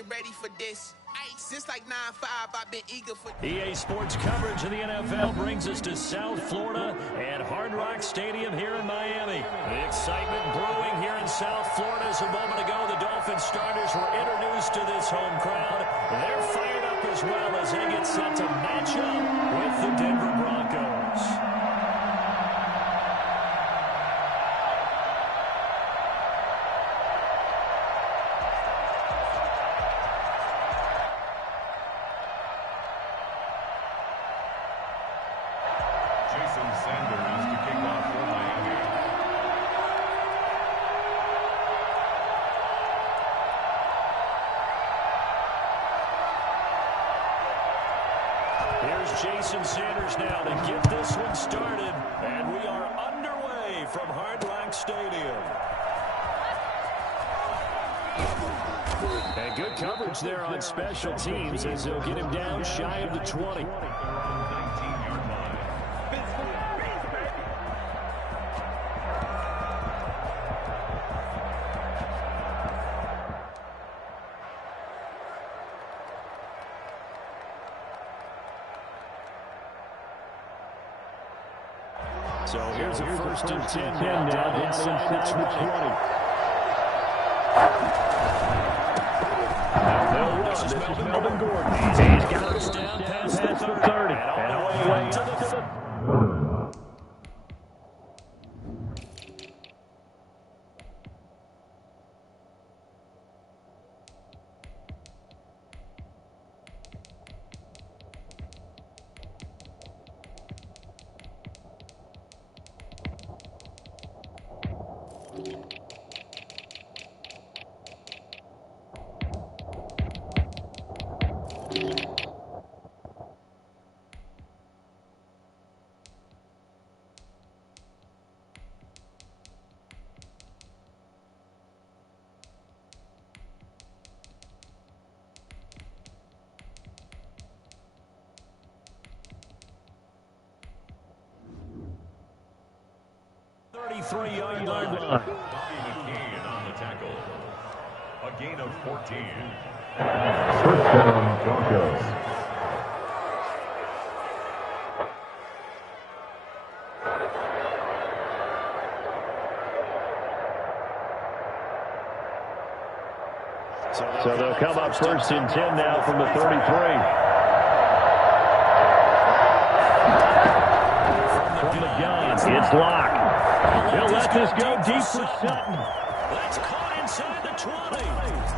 been ready for this. Since like 9-5, I've been eager for EA Sports coverage of the NFL brings us to South Florida at Hard Rock Stadium here in Miami. The excitement brewing here in South Florida as a moment ago the Dolphins starters were introduced to this home crowd. They're fired up as well as they get set to match up with the Denver Broncos. Jason Sanders now to get this one started, and we are underway from Hard Rock Stadium. And good coverage there on special teams as they'll get him down shy of the 20. So here's a first and 10 now down inside the 20. This is Melvin Gordon. He's got us down past the 30. And all the way to the 50. Yard line. On the tackle. A gain of 14. First down, Broncos. So they'll come up first and 10 now from the 33. From the gun, it's locked. He'll let this go deep for Sutton. That's caught inside the 20.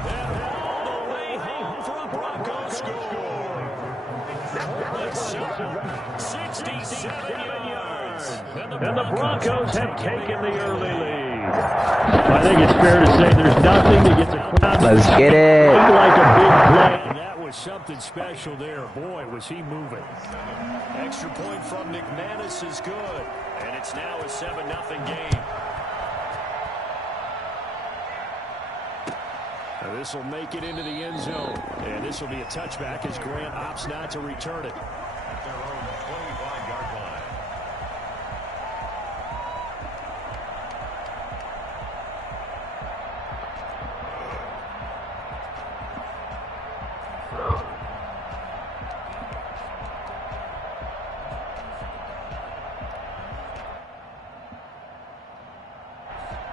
And all the way home for a Broncos score. That's 67 yards. And the Broncos have taken the early lead. I think it's fair to say there's nothing that gets a crowd. Let's get it. Like a big play. And that was something special there. Boy, was he moving. Extra point from McManus is good. And it's now a 7-0 game. Now this will make it into the end zone. And this will be a touchback as Grant opts not to return it. At their own 25-yard line.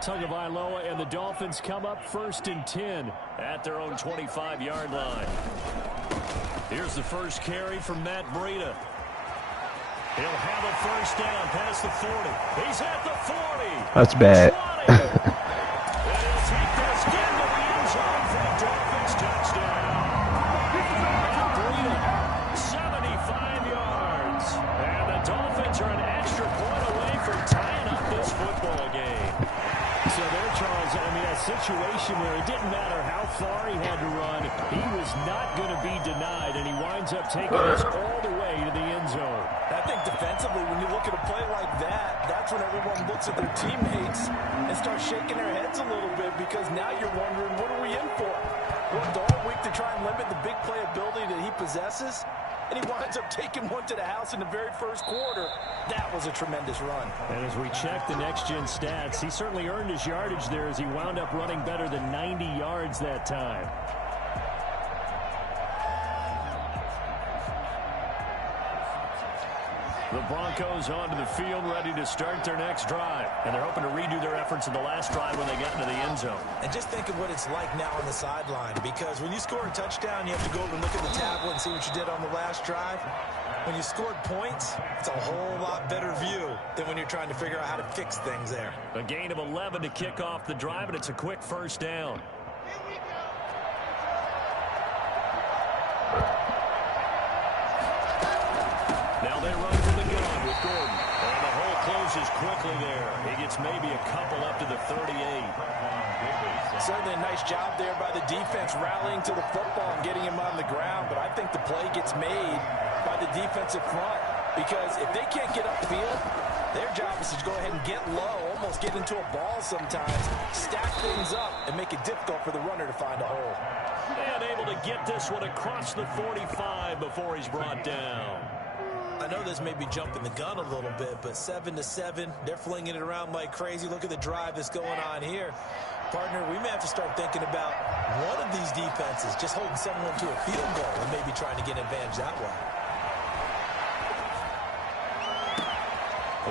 Tagovailoa and the Dolphins come up first and 10 at their own 25-yard line. Here's the first carry from Matt Breida. He'll have a first down past the 40. He's at the 40. That's bad. And he'll take this down to the end zone for a Dolphins touchdown. Matt Breida, 75 yards. And the Dolphins are an extra point away from tying up this football game. So there, Charles, I mean, a situation where it didn't matter how far he had to run, he was not going to be denied, and he winds up taking us all the way to the end zone. I think defensively, when you look at a play like that, that's when everyone looks at their teammates and starts shaking their heads a little bit, because now you're wondering, what are we in for? Worked all week to try and limit the big play ability that he possesses, and he winds up taking one to the house in the very first quarter. That was a tremendous run. And as we check the next-gen stats, he certainly earned his yardage there as he wound up running better than 90 yards that time. The Broncos onto the field, ready to start their next drive. And they're hoping to redo their efforts in the last drive when they got into the end zone. And just think of what it's like now on the sideline, because when you score a touchdown, you have to go over and look at the tablet and see what you did on the last drive. When you scored points, it's a whole lot better view than when you're trying to figure out how to fix things there. A gain of 11 to kick off the drive, and it's a quick first down. Now they run to the gun with Gordon. And the hole closes quickly there. He gets maybe a couple up to the 38. Certainly a nice job there by the defense rallying to the football and getting him on the ground. But I think the play gets made by the defensive front, because if they can't get upfield, their job is to go ahead and get low, almost get into a ball sometimes, stack things up, and make it difficult for the runner to find a hole. And able to get this one across the 45 before he's brought down. I know this may be jumping the gun a little bit, but 7-7, they're flinging it around like crazy. Look at the drive that's going on here. Partner, we may have to start thinking about one of these defenses just holding someone to a field goal and maybe trying to get an advantage that way.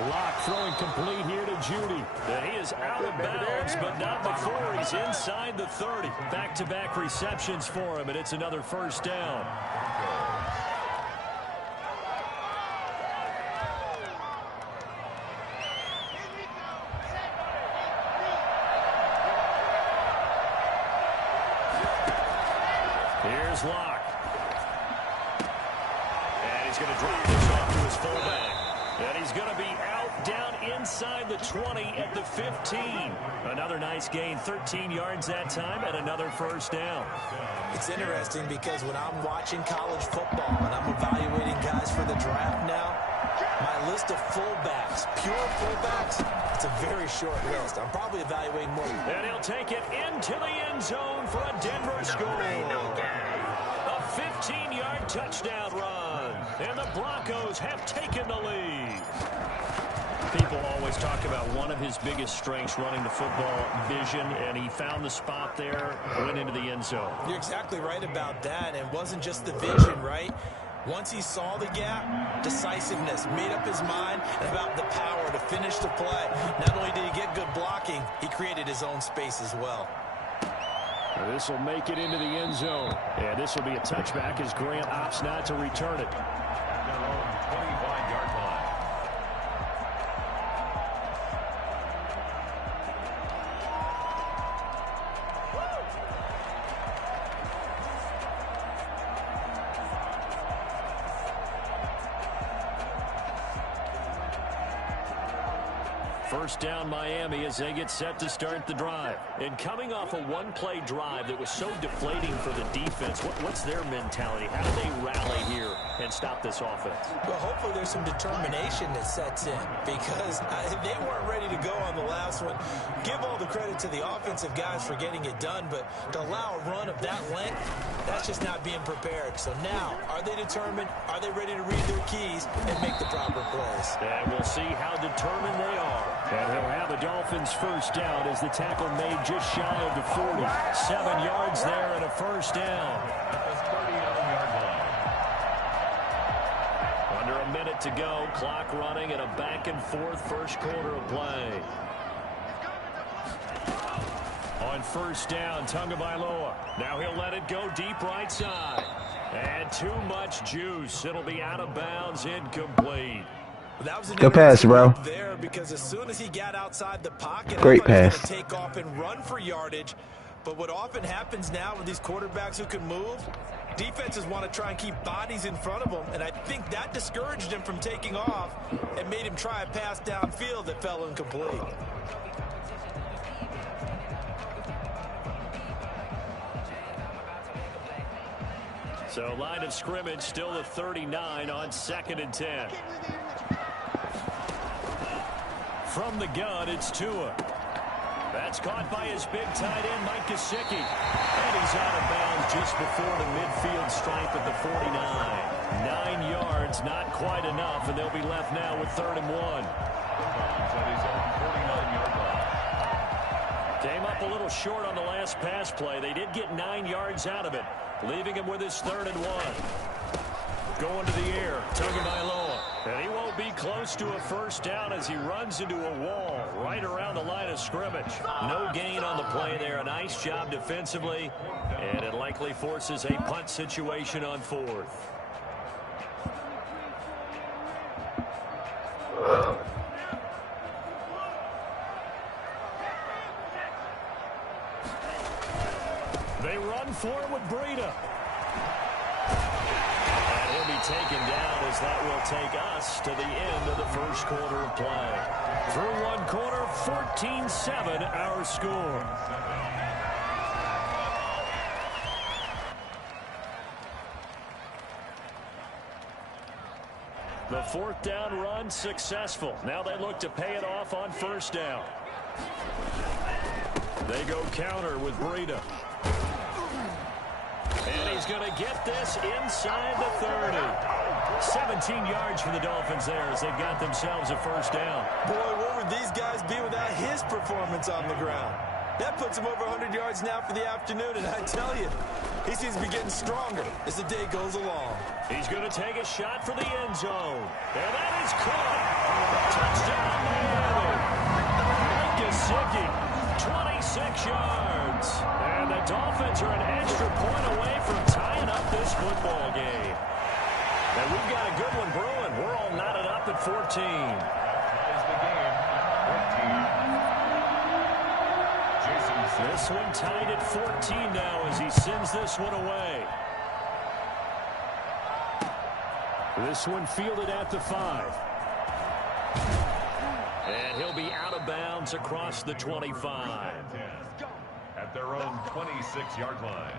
Lock throwing complete here to Judy. He is out of bounds, but not before he's inside the 30. Back-to-back receptions for him, and it's another first down. Here's Lock. And he's going to drop this off to his fullback. And he's going to be out down inside the 20 at the 15. Another nice gain, 13 yards that time, and another first down. It's interesting because when I'm watching college football and I'm evaluating guys for the draft now, my list of fullbacks, pure fullbacks, it's a very short list. I'm probably evaluating more. And he'll take it into the end zone for a Denver score. A 15-yard touchdown run. And the Broncos have taken the lead. People always talk about one of his biggest strengths, running the football, vision, and he found the spot there, went into the end zone. You're exactly right about that. And it wasn't just the vision, right? Once he saw the gap, decisiveness, made up his mind about the power to finish the play. Not only did he get good blocking, he created his own space as well. This will make it into the end zone. And this will be a touchback as Grant opts not to return it. 25-yard line. First down Miami as they get set to start the drive. And coming off a one-play drive that was so deflating for the defense, what's their mentality? How do they rally here and stop this offense? Well, hopefully there's some determination that sets in, because they weren't ready to go on the last one. Give all the credit to the offensive guys for getting it done, but to allow a run of that length, that's just not being prepared. So now, are they determined? Are they ready to read their keys and make the proper plays? And we'll see how determined they are. And he'll have the Dolphins first down as the tackle made just shy of the 40. 7 yards there and a first down. Under a minute to go. Clock running and a back-and-forth first quarter of play. On first down, Tagovailoa. Now he'll let it go deep right side. And too much juice. It'll be out of bounds, incomplete. That was good pass, bro. There, because as soon as he got outside the pocket, great he was pass. gonna take off and run for yardage. But what often happens now with these quarterbacks who can move, defenses want to try and keep bodies in front of them, and I think that discouraged him from taking off and made him try a pass downfield that fell incomplete. So line of scrimmage still at 39 on 2nd and 10. From the gun, it's Tua. That's caught by his big tight end, Mike Gesicki. And he's out of bounds just before the midfield stripe at the 49. 9 yards, not quite enough, and they'll be left now with 3rd and 1. Came up a little short on the last pass play. They did get 9 yards out of it, leaving him with his 3rd and 1. Going to the air, Tagovailoa. And he won't be close to a first down as he runs into a wall right around the line of scrimmage. No gain on the play there. A nice job defensively, and it likely forces a punt situation on fourth. They run for it with Breida. And he'll be taken down as that will take us to the end of the first quarter of play. Through one quarter, 14-7 our score. The fourth down run successful. Now they look to pay it off on first down. They go counter with Breida. And he's going to get this inside the 30. 17 yards for the Dolphins there as they've got themselves a first down. Boy, where would these guys be without his performance on the ground? That puts him over 100 yards now for the afternoon, and I tell you, he seems to be getting stronger as the day goes along. He's going to take a shot for the end zone. And that is caught. Touchdown, Miami. Mike Gesicki, 26 yards. And the Dolphins are an extra point away from tying up this football game. And we've got a good one brewing. We're all knotted up at 14. Ties the game, 14. This one tied at 14 now as he sends this one away. This one fielded at the 5. And he'll be out of bounds across the 25. At their own 26-yard line.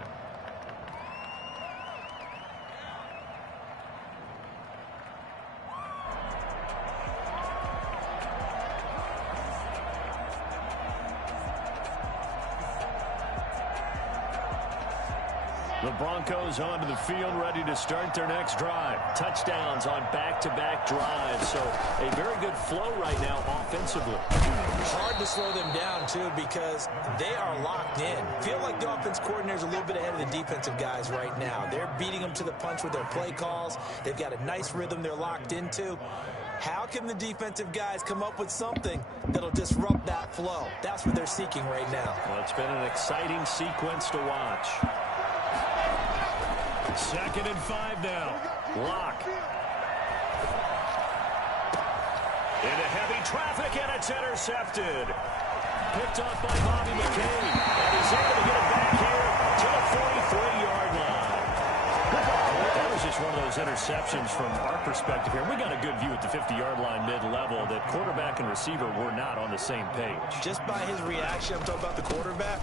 The Broncos onto the field, ready to start their next drive. Touchdowns on back-to-back drives, so a very good flow right now offensively. Hard to slow them down, too, because they are locked in. Feel like the offense coordinator's a little bit ahead of the defensive guys right now. They're beating them to the punch with their play calls. They've got a nice rhythm they're locked into. How can the defensive guys come up with something that'll disrupt that flow? That's what they're seeking right now. Well, it's been an exciting sequence to watch. 2nd and 5 now. Lock. Into heavy traffic, and it's intercepted. Picked off by Bobby McCain. And he's able to get it back here to the 43-yard line. That was just one of those interceptions from our perspective here. We got a good view at the 50-yard line mid-level that quarterback and receiver were not on the same page. Just by his reaction, I'm talking about the quarterback,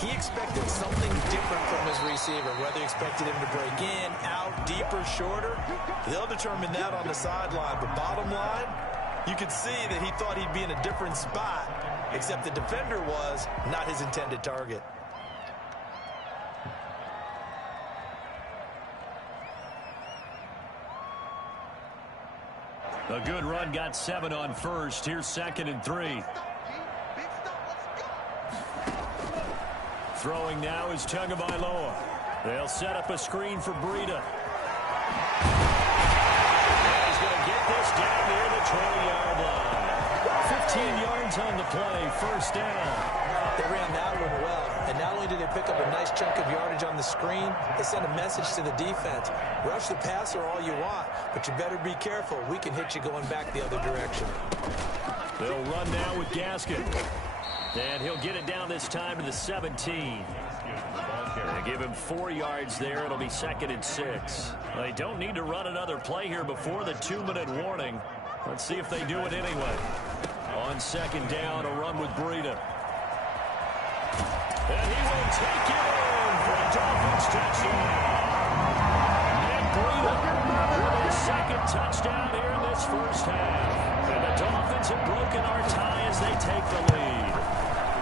he expected something different from his receiver, whether he expected him to break in, out, deeper, shorter. They'll determine that on the sideline. But bottom line, you could see that he thought he'd be in a different spot, except the defender was not his intended target. A good run, got 7 on first. Here's 2nd and 3. Throwing now is Tagovailoa. They'll set up a screen for Breida. He's going to get this down near the 20-yard line. 15 yards on the play, first down. They ran that one well, and not only did they pick up a nice chunk of yardage on the screen, they sent a message to the defense. Rush the passer all you want, but you better be careful. We can hit you going back the other direction. They'll run now with Gaskin. And he'll get it down this time to the 17. They give him 4 yards there. It'll be 2nd and 6. They don't need to run another play here before the 2-minute warning. Let's see if they do it anyway. On 2nd down, a run with Breida. And he will take it in for a Dolphins touchdown. Nick Breida with his 2nd touchdown here in this first half. And the Dolphins have broken our tie as they take the lead.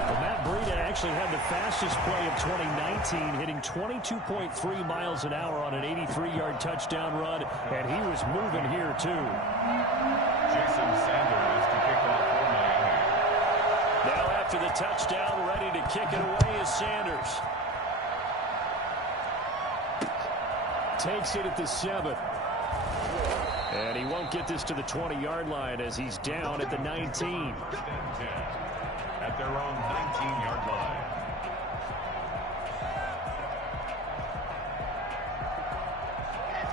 Well, Matt Breida actually had the fastest play of 2019, hitting 22.3 miles an hour on an 83-yard touchdown run, and he was moving here too. Jason Sanders to kick off for Miami. Now after the touchdown, ready to kick it away is Sanders. Takes it at the 7. And he won't get this to the 20-yard line as he's down at the 19. At their own 19-yard line.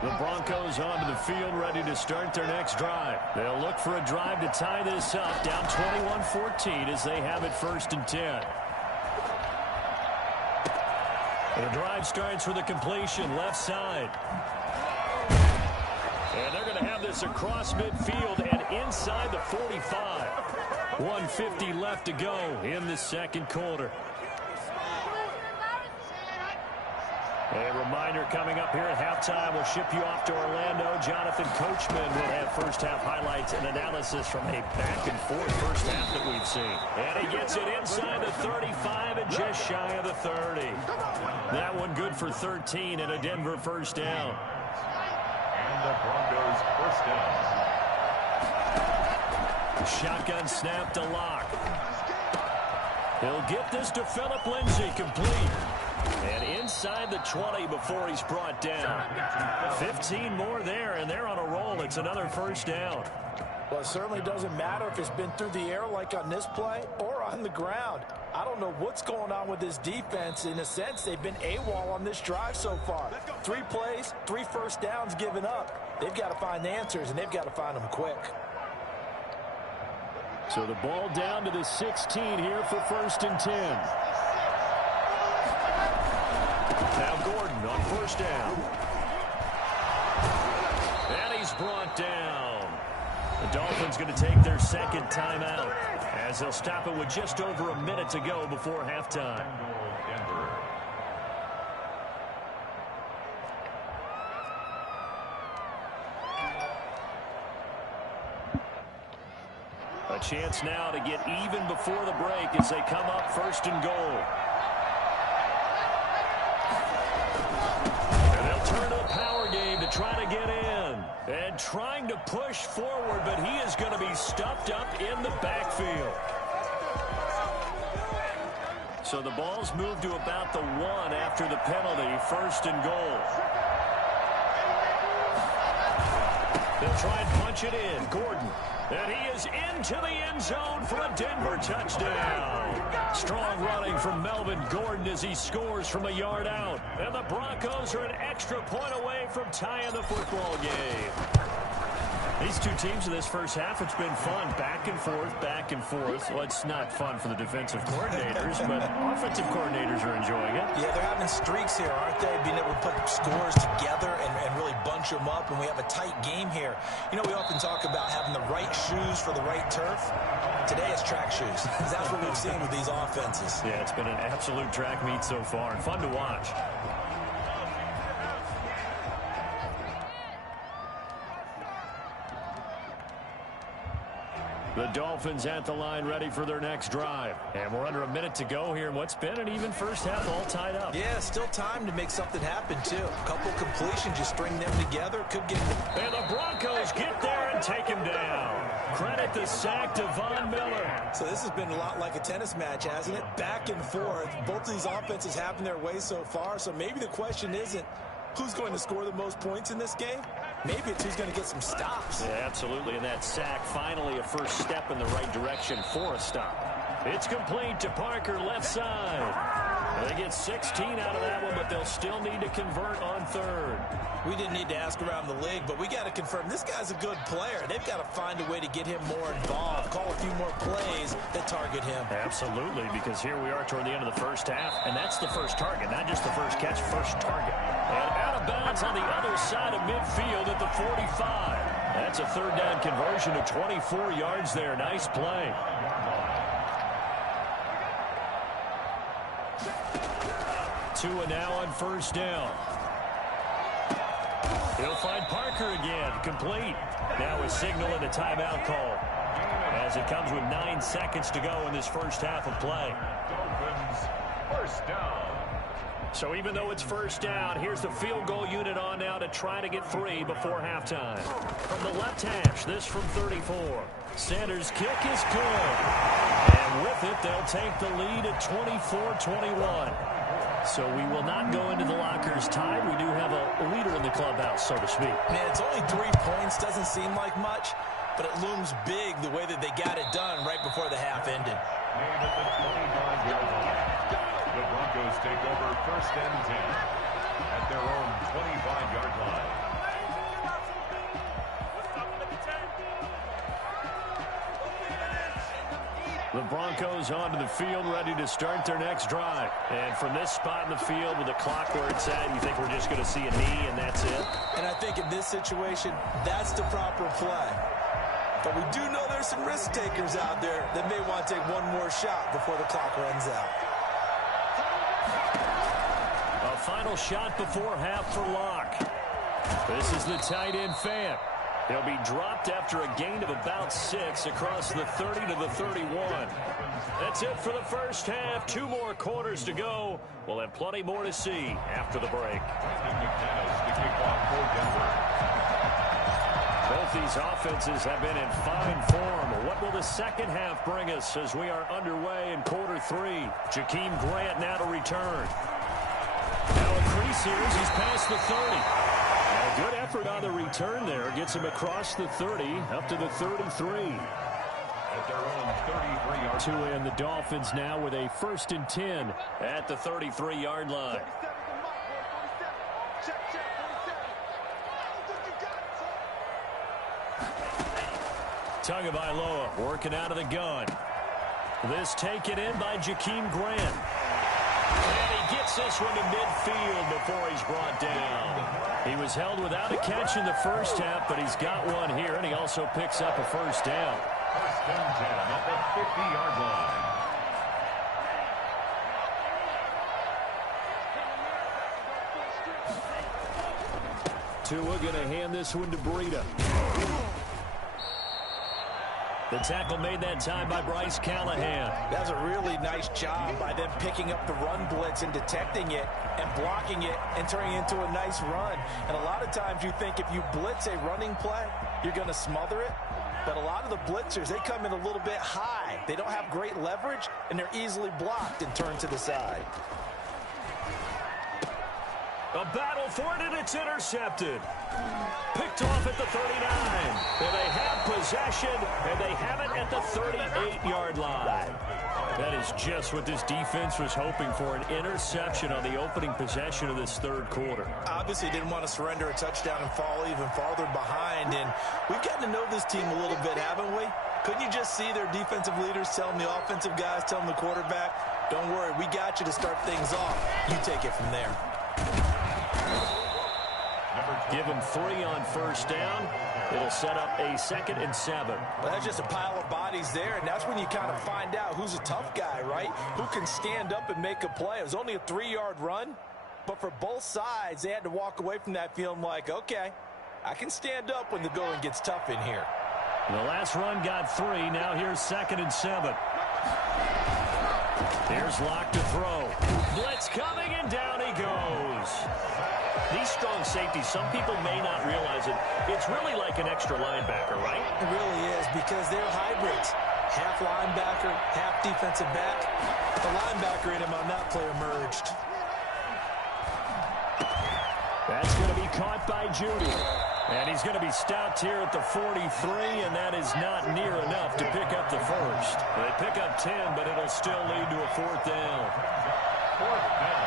The Broncos onto the field ready to start their next drive. They'll look for a drive to tie this up, down 21-14 as they have it 1st and 10. The drive starts with a completion left side. And they're going to have this across midfield and inside the 45. 1:50 left to go in the second quarter. A reminder coming up here at halftime, we'll ship you off to Orlando. Jonathan Coachman will have first-half highlights and analysis from a back-and-forth first half that we've seen. And he gets it inside the 35 and just shy of the 30. That one good for 13 and a Denver first down. And the Broncos first down. Shotgun snap to Locke. He'll get this to Phillip Lindsay, complete. And inside the 20 before he's brought down. 15 more there, and they're on a roll. It's another first down. Well, it certainly doesn't matter if it's been through the air like on this play or on the ground. I don't know what's going on with this defense. In a sense, they've been AWOL on this drive so far. 3 plays, 3 first downs given up. They've got to find answers, and they've got to find them quick. So the ball down to the 16 here for 1st and 10. Now Gordon on first down. And he's brought down. The Dolphins going to take their second timeout as they'll stop it with just over a minute to go before halftime. A chance now to get even before the break as they come up 1st and goal. Turn a power game to try to get in. And trying to push forward, but he is going to be stuffed up in the backfield. So the ball's moved to about the 1 after the penalty, 1st and goal. They'll try and punch it in. Gordon. And he is into the end zone for a Denver touchdown. Strong running from Melvin Gordon as he scores from a yard out. And the Broncos are an extra point away from tying the football game. These two teams in this first half, it's been fun. Back and forth, back and forth. Well, it's not fun for the defensive coordinators, but offensive coordinators are enjoying it. Yeah, they're having streaks here, aren't they? Being able to put scores together and really bunch them up, and we have a tight game here. You know, we often talk about having the right shoes for the right turf. Today it's track shoes. That's what we've seen with these offenses. Yeah, it's been an absolute track meet so far, and fun to watch. The Dolphins at the line ready for their next drive. And we're under a minute to go here in what's been an even first half, all tied up. Yeah, still time to make something happen, too. A couple completions, just string them together. Could get... And the Broncos get there and take him down. Credit the sack to Von Miller. So this has been a lot like a tennis match, hasn't it? Back and forth. Both of these offenses having their way so far. So maybe the question isn't who's going to score the most points in this game. Maybe it's who's going to get some stops. Yeah, absolutely. And that sack, finally a first step in the right direction for a stop. It's complete to Parker, left side. They get 16 out of that one, but they'll still need to convert on 3rd. We didn't need to ask around the league, but we got to confirm this guy's a good player. They've got to find a way to get him more involved, call a few more plays that target him. Absolutely, because here we are toward the end of the first half, and that's the first target, not just the first catch, first target. And out of bounds on the other side of midfield at the 45. That's a 3rd down conversion of 24 yards there. Nice play. Tua now on 1st down. He'll find Parker again, complete. Now a signal and a timeout call as it comes with 9 seconds to go in this first half of play. Dolphins first down. So even though it's first down, here's the field goal unit on now to try to get 3 before halftime. From the left hash, this from 34. Sanders' kick is good. And with it, they'll take the lead at 24-21. So we will not go into the lockers tied. We do have a leader in the clubhouse, so to speak. Man, it's only 3 points. Doesn't seem like much, but it looms big the way that they got it done right before the half ended. Made at the 25-yard line. The Broncos take over 1st and 10 at their own 25-yard line. The Broncos onto the field, ready to start their next drive. And from this spot in the field with the clock where it's at, you think we're just going to see a knee and that's it? And I think in this situation, that's the proper play. But we do know there's some risk takers out there that may want to take one more shot before the clock runs out. A final shot before half for Locke. This is the tight end fan. He'll be dropped after a gain of about 6 across the 30 to the 31. That's it for the first half. 2 more quarters to go. We'll have plenty more to see after the break. Both these offenses have been in fine form. What will the second half bring us as we are underway in quarter 3? Jakeem Grant now to return. Now a crease here as he's past the 30. A good effort on the return there. Gets him across the 30, up to the 33. At their own 33-yard To end the Dolphins now with a 1st and 10 at the 33-yard line. Tagovailoa working out of the gun. This taken in by Jakeem Grant. And he gets this one to midfield before he's brought down. He was held without a catch in the first half, but he's got one here, and he also picks up a 1st down. 1st and 10 at the 50-yard line. Tua going to hand this one to Breida. The tackle made that time by Bryce Callahan. That's a really nice job by them picking up the run blitz and detecting it and blocking it and turning it into a nice run. And a lot of times you think if you blitz a running play, you're going to smother it. But a lot of the blitzers, they come in a little bit high. They don't have great leverage, and they're easily blocked and turned to the side. A battle for it, and it's intercepted. Picked off at the 39. And they have possession, and they have it at the 38-yard line. That is just what this defense was hoping for, an interception on the opening possession of this 3rd quarter. Obviously didn't want to surrender a touchdown and fall even farther behind. And we've gotten to know this team a little bit, haven't we? Couldn't you just see their defensive leaders telling the offensive guys, telling the quarterback, don't worry, we got you to start things off. You take it from there. Give him 3 on 1st down. It'll set up a 2nd and 7. Well, that's just a pile of bodies there, and that's when you kind of find out who's a tough guy, right? Who can stand up and make a play. It was only a 3-yard run, but for both sides, they had to walk away from that feeling like, okay, I can stand up when the going gets tough in here. The last run got 3. Now here's 2nd and 7. Here's Locke to throw. Blitz coming, and down he goes. These strong safeties, some people may not realize it. It's really like an extra linebacker, right? It really is, because they're hybrids. Half linebacker, half defensive back. The linebacker in him on that play emerged. That's going to be caught by Judy. And he's going to be stopped here at the 43, and that is not near enough to pick up the 1st. They pick up 10, but it'll still lead to a 4th down. 4th down.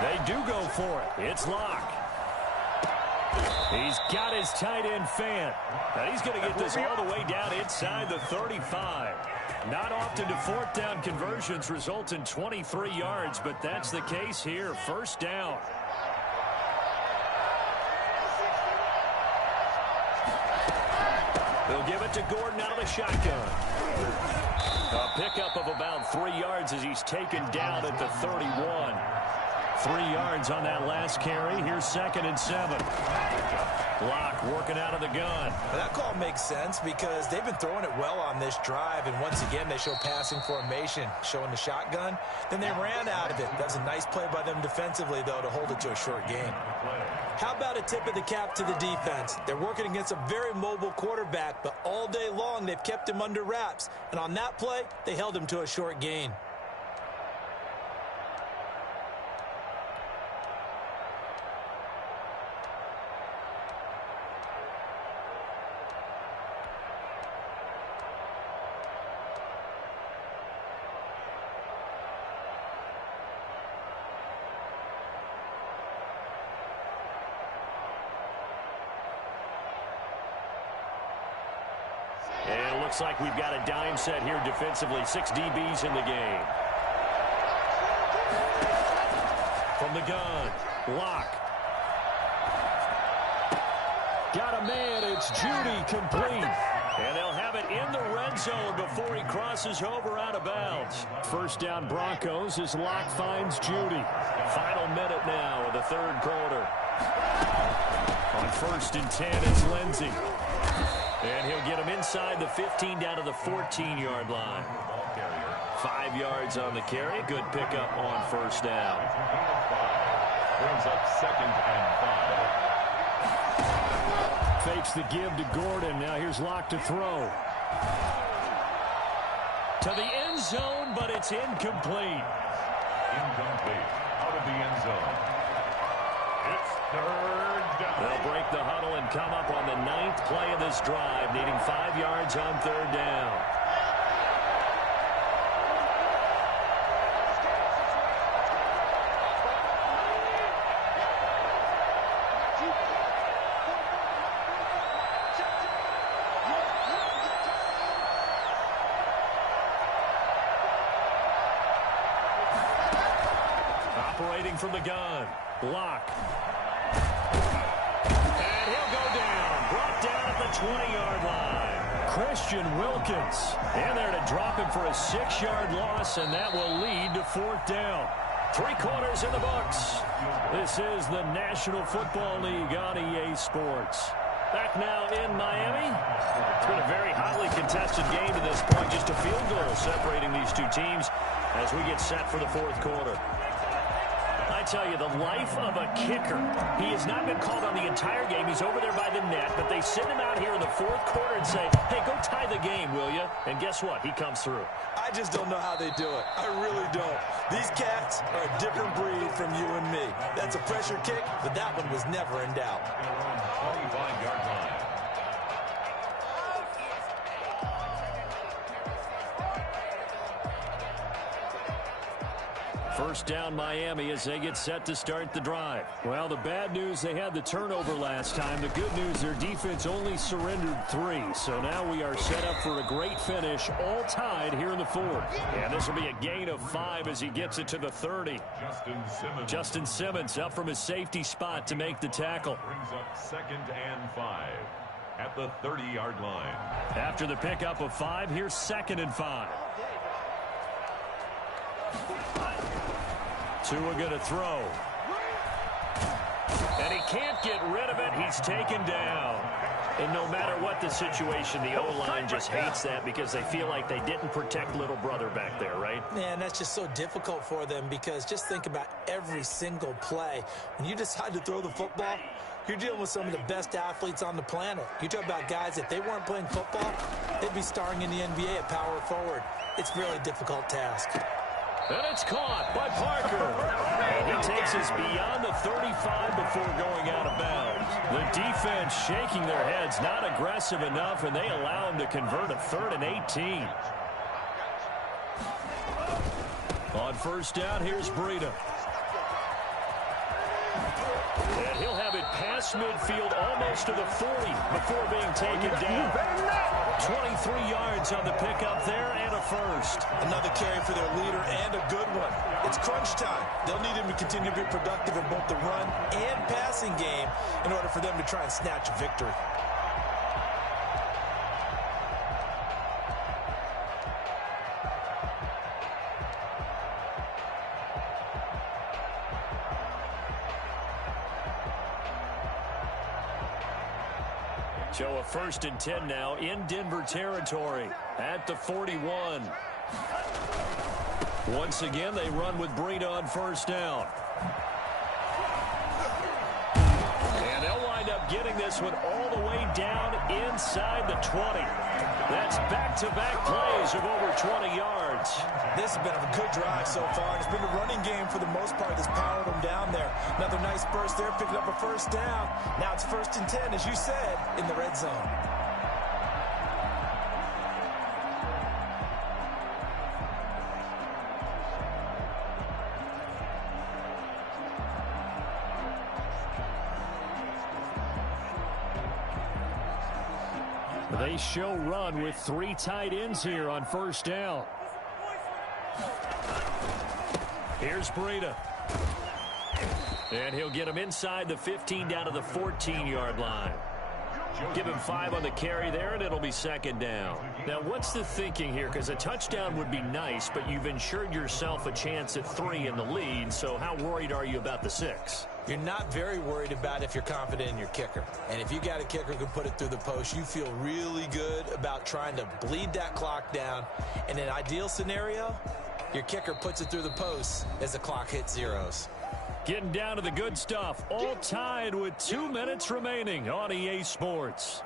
They do go for it. It's Locke. He's got his tight end fan. And he's going to get this all the way down inside the 35. Not often do 4th down conversions result in 23 yards, but that's the case here. 1st down. They'll give it to Gordon out of the shotgun. A pickup of about 3 yards as he's taken down at the 31. 3 yards on that last carry. Here's 2nd and 7. Block working out of the gun. Well, that call makes sense because they've been throwing it well on this drive, and once again they show passing formation, showing the shotgun. Then they ran out of it. That's a nice play by them defensively, though, to hold it to a short gain. How about a tip of the cap to the defense? They're working against a very mobile quarterback, but all day long they've kept him under wraps. And on that play, they held him to a short gain. And it looks like we've got a dime set here defensively. 6 DBs in the game. From the gun, block. Got a man, it's Judy, complete. And they'll have it in the red zone before he crosses over out of bounds. First down Broncos as Locke finds Judy. Final minute now of the 3rd quarter. On 1st and 10, it's Lindsey. And he'll get him inside the 15 down to the 14-yard line. 5 yards on the carry. Good pickup on 1st down. Brings up 2nd and 5. Fakes the give to Gordon. Now here's Locke to throw. To the end zone, but it's incomplete. Incomplete. Out of the end zone. It's 3rd down. They'll break the huddle and come up on the 9th play of this drive, needing 5 yards on 3rd down. Operating from the gun. Block. And he'll go down. Brought down at the 20-yard line. Christian Wilkins in there to drop him for a 6-yard loss, and that will lead to 4th down. 3 quarters in the books. This is the National Football League on EA Sports. Back now in Miami. It's been a very hotly contested game to this point. Just a field goal separating these two teams as we get set for the 4th quarter. I tell you, the life of a kicker. He has not been called on the entire game. He's over there by the net, but they send him out here in the 4th quarter and say, hey, go tie the game, will you? And guess what? He comes through. I just don't know how they do it. I really don't. These cats are a different breed from you and me. That's a pressure kick, but that one was never in doubt. 25-yard line. First down Miami as they get set to start the drive. Well, the bad news, they had the turnover last time. The good news, their defense only surrendered 3. So now we are set up for a great finish, all tied here in the 4th. And this will be a gain of 5 as he gets it to the 30. Justin Simmons up from his safety spot to make the tackle. Brings up 2nd and 5 at the 30-yard line. After the pickup of 5, here's 2nd and 5. Tua going to throw. And he can't get rid of it. He's taken down. And no matter what the situation, the O-line just hates that because they feel like they didn't protect little brother back there, right? Man, that's just so difficult for them because just think about every single play. When you decide to throw the football, you're dealing with some of the best athletes on the planet. You talk about guys, if they weren't playing football, they'd be starring in the NBA at power forward. It's a really difficult task. And it's caught by Parker. And he takes us beyond the 35 before going out of bounds. The defense shaking their heads, not aggressive enough, and they allow him to convert a 3rd and 18. On 1st down, here's Breida. And he'll have it past midfield almost to the 40 before being taken down. 23 yards on the pickup there and a 1st. Another carry for their leader and a good one. It's crunch time. They'll need him to continue to be productive in both the run and passing game in order for them to try and snatch a victory. So a 1st and 10 now in Denver territory at the 41. Once again, they run with Breida on 1st down. And they'll wind up getting this one all the way down inside the 20. That's back-to-back plays of over 20 yards. This has been a good drive so far, and it's been a running game for the most part that's powered them down there. Another nice burst there, picking up a 1st down. Now it's 1st and 10, as you said, in the red zone. They show run with 3 tight ends here on 1st down. Here's Breida. And he'll get him inside the 15 down to the 14-yard line. Give him 5 on the carry there, and it'll be 2nd down. Now, what's the thinking here? Because a touchdown would be nice, but you've ensured yourself a chance at 3 in the lead, so how worried are you about the 6? You're not very worried about if you're confident in your kicker. And if you got a kicker who can put it through the post, you feel really good about trying to bleed that clock down. In an ideal scenario, your kicker puts it through the post as the clock hits zeros. Getting down to the good stuff, all tied with 2 minutes remaining on EA Sports.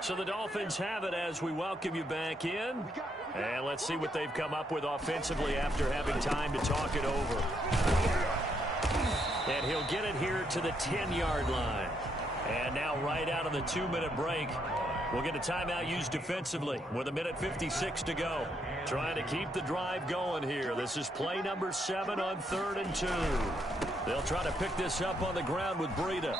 So the Dolphins have it as we welcome you back in. And let's see what they've come up with offensively after having time to talk it over. And he'll get it here to the 10-yard line. And now right out of the 2-minute break, we'll get a timeout used defensively with 1:56 to go. Trying to keep the drive going here. This is play number 7 on 3rd and 2. They'll try to pick this up on the ground with Breida.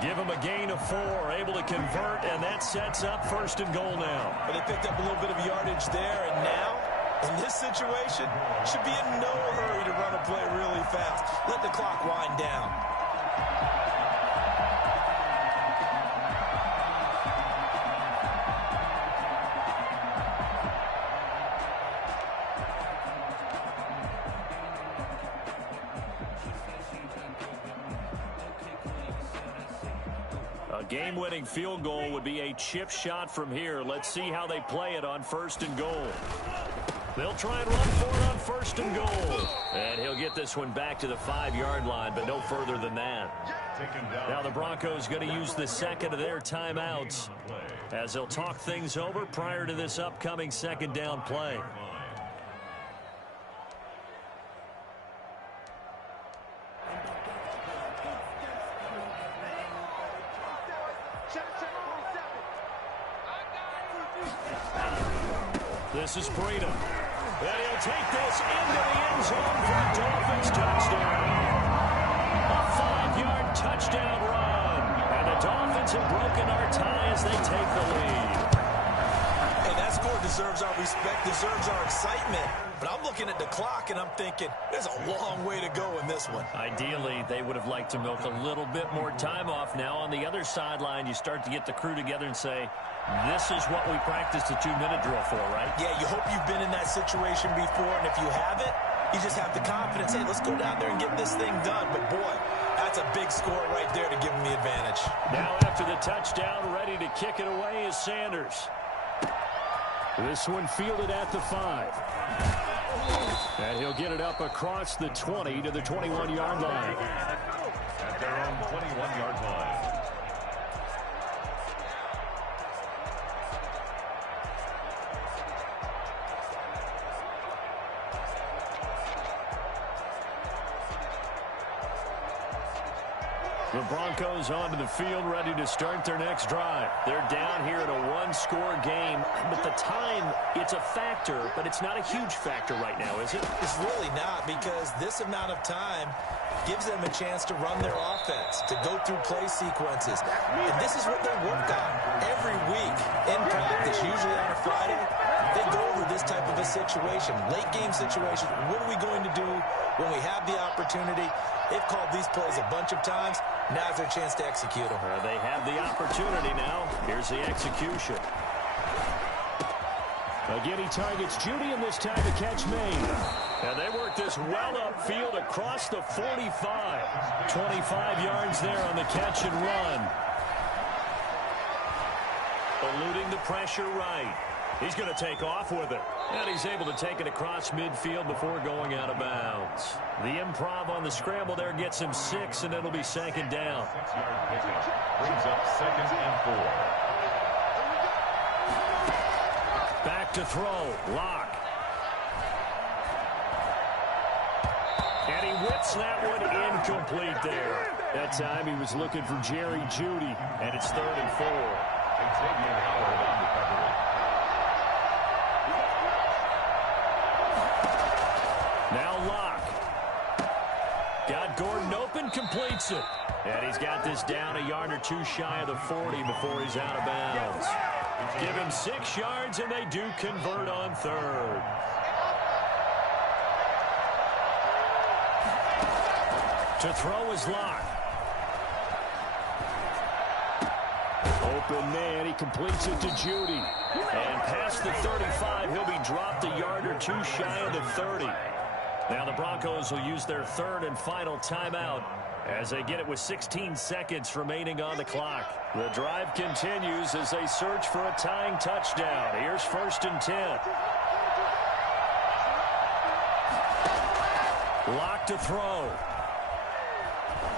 Give him a gain of 4, able to convert, and that sets up 1st and goal now. But they picked up a little bit of yardage there, and now, in this situation, should be in no hurry to run a play really fast. Let the clock wind down. A game-winning field goal would be a chip shot from here. Let's see how they play it on 1st and goal. They'll try and run for it on 1st and goal. And he'll get this one back to the 5-yard line, but no further than that. Now the Broncos going to use the 2nd of their timeouts as they'll talk things over prior to this upcoming 2nd down play. This is Breida. And he'll take this into the end zone for a Dolphins touchdown. A 5-yard touchdown run. And the Dolphins have broken our tie as they take the lead. Hey, that score deserves our respect, deserves our excitement. But I'm looking at the clock and I'm thinking, there's a long way to go in this one. Ideally, they would have liked to milk a little bit more time off. Now on the other sideline, you start to get the crew together and say, this is what we practiced a 2-minute drill for, right? Yeah, you hope you've been in that situation before, and if you haven't, you just have the confidence, hey, let's go down there and get this thing done. But boy, that's a big score right there to give them the advantage. Now after the touchdown, ready to kick it away is Sanders. This one fielded at the 5. And he'll get it up across the 20 to the 21-yard line. At their own 21-yard line. The Broncos onto the field, ready to start their next drive. They're down here in a 1-score game, but the time, it's a factor, but it's not a huge factor right now, is it? It's really not, because this amount of time gives them a chance to run their offense, to go through play sequences. And this is what they work on every week in practice, usually on a Friday. They go over this type of a situation, late game situation. What are we going to do when we have the opportunity? They've called these plays a bunch of times. Now's their chance to execute them. They have the opportunity now. Here's the execution. Again, he targets Judy, and this time the catch made. And they work this well upfield across the 45. 25 yards there on the catch and run. Eluding the pressure right. He's going to take off with it. And he's able to take it across midfield before going out of bounds. The improv on the scramble there gets him 6, and it'll be second down. 6-yard pickup brings up 2nd and 4. Back to throw. Lock. And he whips that one incomplete there. That time he was looking for Jerry Jeudy, and it's 3rd and 4. Xavier Howard on the coverage. Now Lock. Got Gordon open, completes it. And he's got this down a yard or two shy of the 40 before he's out of bounds. Give him 6 yards, and they do convert on 3rd. To throw is Lock. Open man, he completes it to Jeudy. And past the 35, he'll be dropped a yard or two shy of the 30. Now the Broncos will use their 3rd and final timeout as they get it with 16 seconds remaining on the clock. The drive continues as they search for a tying touchdown. Here's 1st and 10. Lock to throw.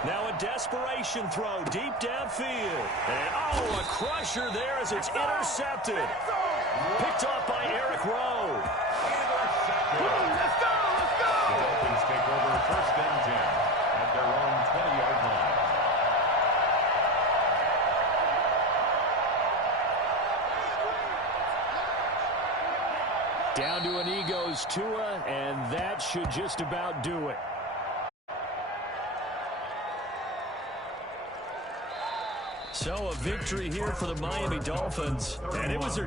Now a desperation throw deep downfield. And, oh, a crusher there as it's intercepted. Picked off by Eric Rowe. Let's go! The Dolphins take over 1st and 10 at their own 20-yard line. Down to an Eagles Tua, and that should just about do it. So a victory here for the Miami Dolphins, and it was their